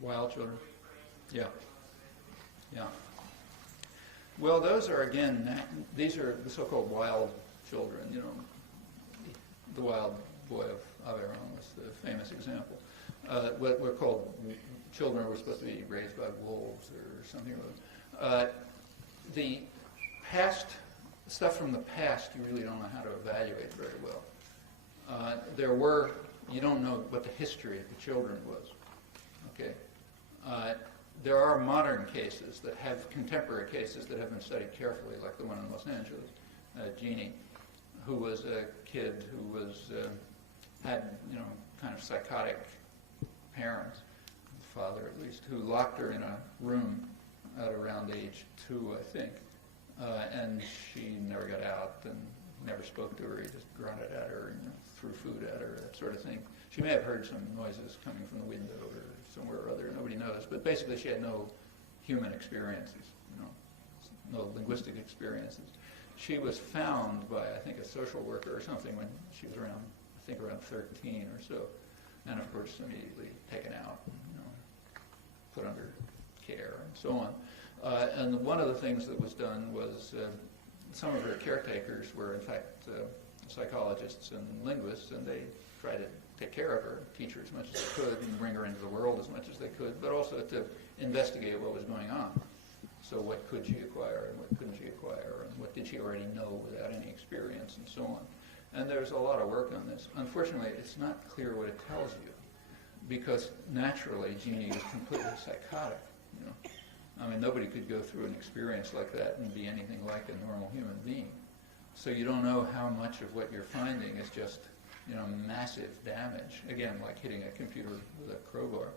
Wild children? Yeah. Yeah. Well, those are, again, these are the so-called wild children, you know. The wild boy of Aveyron was the famous example. What were called children were supposed to be raised by wolves or something like that. The past, stuff from the past, you really don't know how to evaluate very well. You don't know what the history of the children was. Okay. There are modern cases that have, contemporary cases that have been studied carefully, like the one in Los Angeles, Jeannie, who was a kid who was, had, you know, kind of psychotic parents, father at least, who locked her in a room at around age 2, I think, and she never got out and never spoke to her. He just grunted at her and threw food at her, that sort of thing. She may have heard some noises coming from the window or somewhere or other, nobody knows, but basically she had no human experiences, you know, no linguistic experiences. She was found by, I think, a social worker or something when she was around, I think around 13 or so, and of course immediately taken out, you know, put under care and so on. And one of the things that was done was some of her caretakers were in fact psychologists and linguists, and they tried to take care of her, teach her as much as they could, and bring her into the world as much as they could, but also to investigate what was going on. So what could she acquire and what couldn't she acquire, and what did she already know without any experience, and so on. And there's a lot of work on this. Unfortunately, it's not clear what it tells you, because naturally Jeannie was completely psychotic. You know, I mean, nobody could go through an experience like that and be anything like a normal human being. So you don't know how much of what you're finding is just, you know, massive damage, again, like hitting a computer with a crowbar,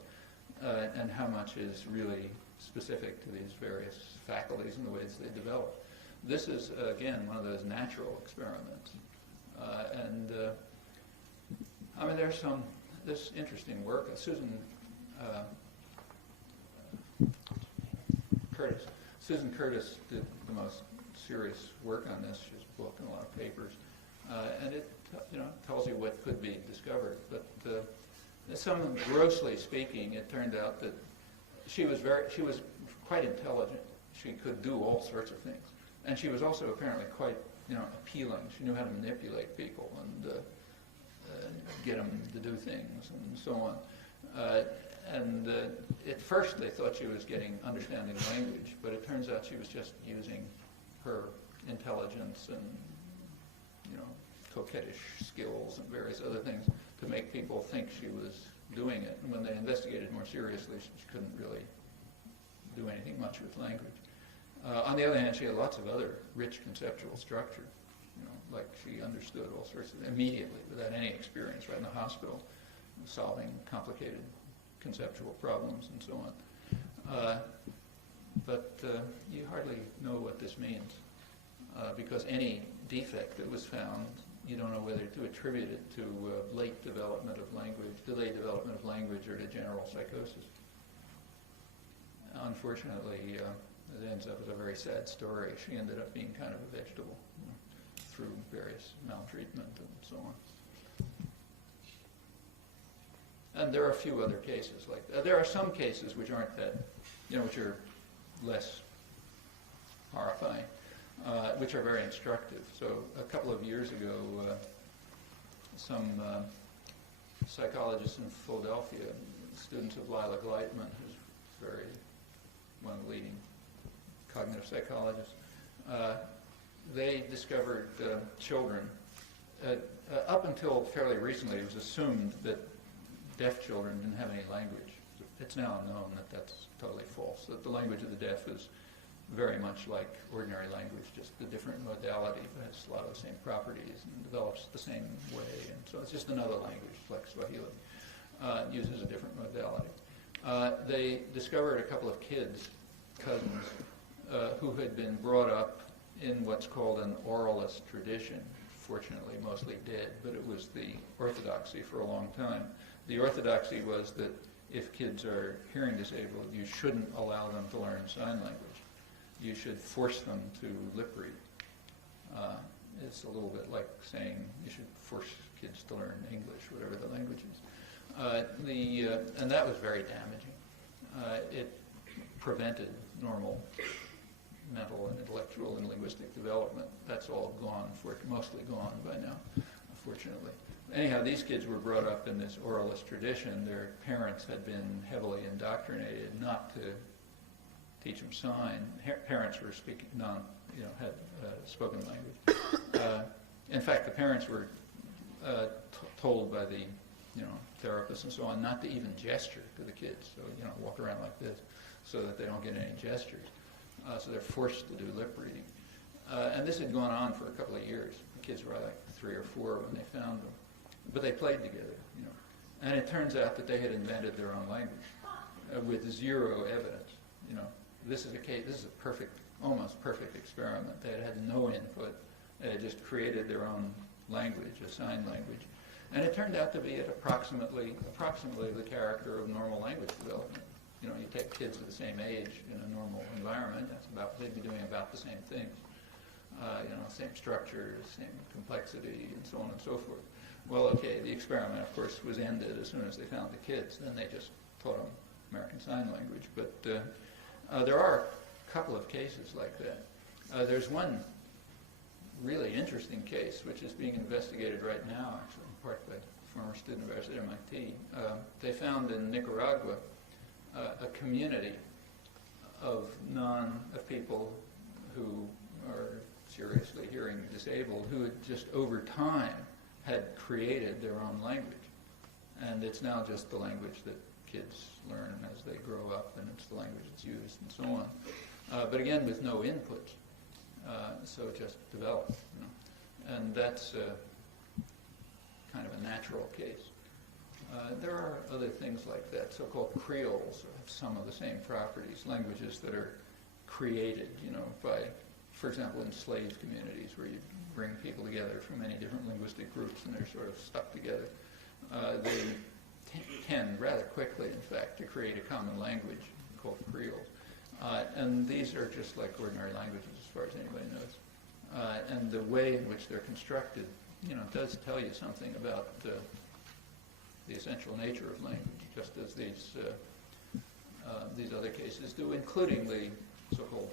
and how much is really specific to these various faculties and the ways they develop. This is, again, one of those natural experiments. I mean, there's this interesting work. Susan Curtis did the most serious work on this. She has a book and a lot of papers. And it, you know, tells you what could be discovered. But grossly speaking, it turned out that she was quite intelligent. She could do all sorts of things, and she was also apparently quite, you know, appealing. She knew how to manipulate people and get them to do things and so on. At first, they thought she was getting understanding language, but it turns out she was just using her intelligence and, you know, coquettish skills and various other things to make people think she was doing it. And when they investigated more seriously, she couldn't really do anything much with language. On the other hand, she had lots of other rich conceptual structure. You know, like she understood all sorts of, immediately, without any experience, right in the hospital, solving complicated conceptual problems and so on. But you hardly know what this means, because any defect that was found, you don't know whether to attribute it to late development of language, delayed development of language, or to general psychosis. Unfortunately, it ends up as a very sad story. She ended up being kind of a vegetable, you know, through various maltreatment and so on. And there are a few other cases like that. There are some cases which aren't that, you know, which are less horrifying, which are very instructive. So a couple of years ago, some psychologists in Philadelphia, students of Lila Gleitman, who's one of the leading cognitive psychologists, they discovered children. Up until fairly recently, it was assumed that deaf children didn't have any language. It's now known that that's totally false, that the language of the deaf is very much like ordinary language, just a different modality, but has a lot of the same properties and develops the same way. And so it's just another language, like Swahili. It uses a different modality. They discovered a couple of kids, cousins, who had been brought up in what's called an oralist tradition, fortunately mostly dead, but it was the orthodoxy for a long time. The orthodoxy was that if kids are hearing disabled, you shouldn't allow them to learn sign language. You should force them to lip read. It's a little bit like saying you should force kids to learn English, whatever the language is. And that was very damaging. it prevented normal mental and intellectual and linguistic development. That's all gone, mostly gone by now, unfortunately. Anyhow, these kids were brought up in this oralist tradition. Their parents had been heavily indoctrinated not to teach them sign. Parents were speaking had spoken language. In fact, the parents were told by the therapists and so on not to even gesture to the kids. So walk around like this, so that they don't get any gestures. So they're forced to do lip reading. And this had gone on for a couple of years. The kids were like 3 or 4 when they found them. But they played together, And it turns out that they had invented their own language with zero evidence. This is a perfect, almost perfect experiment. They had no input. They had just created their own language, a sign language. And it turned out to be at approximately the character of normal language development. You take kids of the same age in a normal environment, they'd be doing about the same things. Same structures, same complexity, and so on and so forth. Well, okay, the experiment, of course, was ended as soon as they found the kids. Then they just taught them American Sign Language. But there are a couple of cases like that. There's one really interesting case, which is being investigated right now, actually, in part by a former student of ours at MIT. They found in Nicaragua a community of people who are seriously hearing disabled, who had just over time had created their own language. And it's now just the language that kids learn as they grow up, and it's the language that's used and so on. But again, with no input. So it just developed. And that's kind of a natural case. There are other things like that. So-called creoles have some of the same properties, languages that are created, by, for example, enslaved communities where you bring people together from many different linguistic groups and they're sort of stuck together. They tend rather quickly, in fact, to create a common language called creoles. And these are just like ordinary languages as far as anybody knows. And the way in which they're constructed, does tell you something about the essential nature of language, just as these other cases do, including the so-called,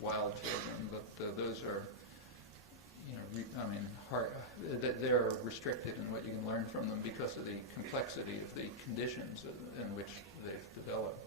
wild children. But those are, they're restricted in what you can learn from them because of the complexity of the conditions in which they've developed.